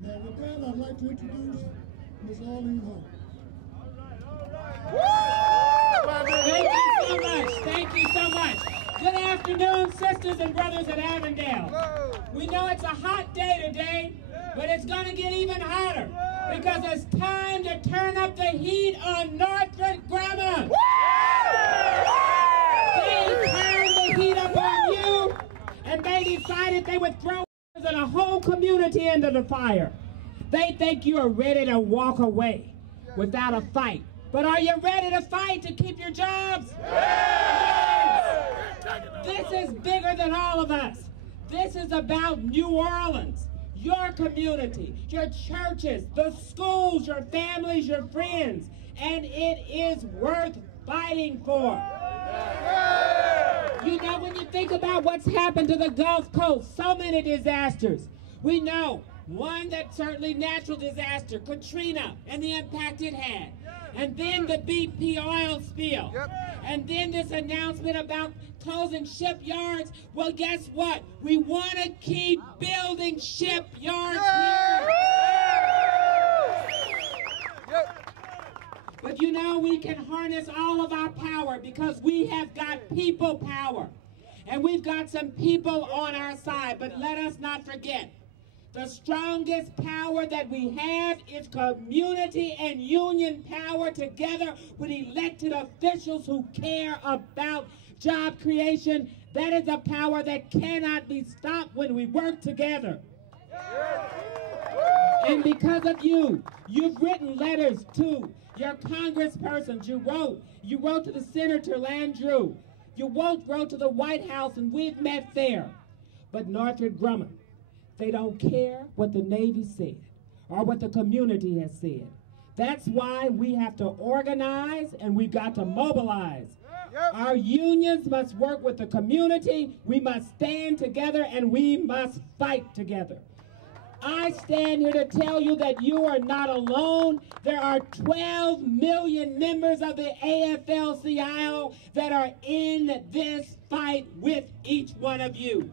Now with that, I'd like to introduce Ms. Arlene Holt. Thank you so much. Thank you so much. Good afternoon, sisters and brothers at Avondale. We know it's a hot day today, but it's going to get even hotter because it's time to turn up the heat on Northrup Grumman. They turned the heat up on you, and they decided they would throw and a whole community into the fire. They think you are ready to walk away without a fight. But are you ready to fight to keep your jobs? Yes! This is bigger than all of us. This is about New Orleans, your community, your churches, the schools, your families, your friends, and it is worth fighting for. You know, when you think about what's happened to the Gulf Coast, so many disasters. We know one that's certainly natural disaster, Katrina, and the impact it had. And then the BP oil spill. And then this announcement about closing shipyards. Well, guess what? We want to keep building shipyards here. But you know, we can harness all of our power because we have got people power. And we've got some people on our side. But let us not forget, the strongest power that we have is community and union power together with elected officials who care about job creation. That is a power that cannot be stopped when we work together. And because of you, you've written letters to your congresspersons. You wrote to the Senator Landrieu. You wrote to the White House, and we've met there. But Northrop Grumman, they don't care what the Navy said or what the community has said. That's why we have to organize and we've got to mobilize. Our unions must work with the community. We must stand together and we must fight together. I stand here to tell you that you are not alone. There are 12 million members of the AFL-CIO that are in this fight with each one of you.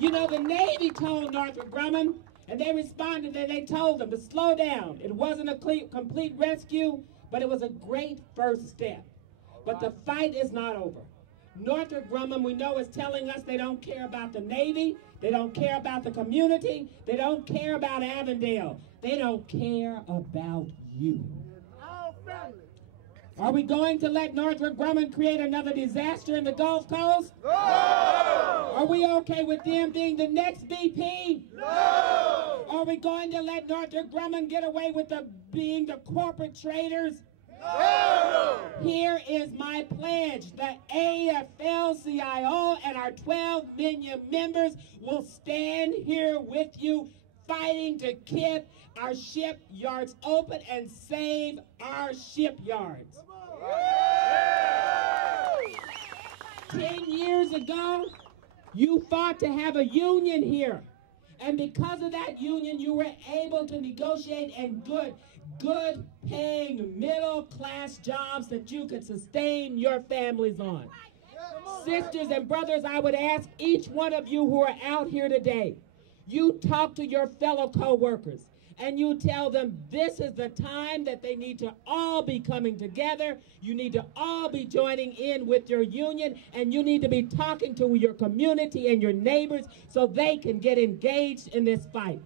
You know, the Navy told Northrup Grumman, and they responded and they told them to slow down. It wasn't a complete rescue, but it was a great first step. But the fight is not over. Northrop Grumman, we know, is telling us they don't care about the Navy, they don't care about the community, they don't care about Avondale, they don't care about you. Are we going to let Northrop Grumman create another disaster in the Gulf Coast? No! Are we okay with them being the next BP? No! Are we going to let Northrop Grumman get away with being the corporate traitors? No! Here is my pledge. The AFL-CIO and our 12 million members will stand here with you fighting to keep our shipyards open and save our shipyards. 10 years ago, you fought to have a union here. And because of that union, you were able to negotiate and good paying middle class jobs that you could sustain your families on. Sisters and brothers, I would ask each one of you who are out here today, you talk to your fellow co-workers and you tell them this is the time that they need to all be coming together. You need to all be joining in with your union, and you need to be talking to your community and your neighbors so they can get engaged in this fight.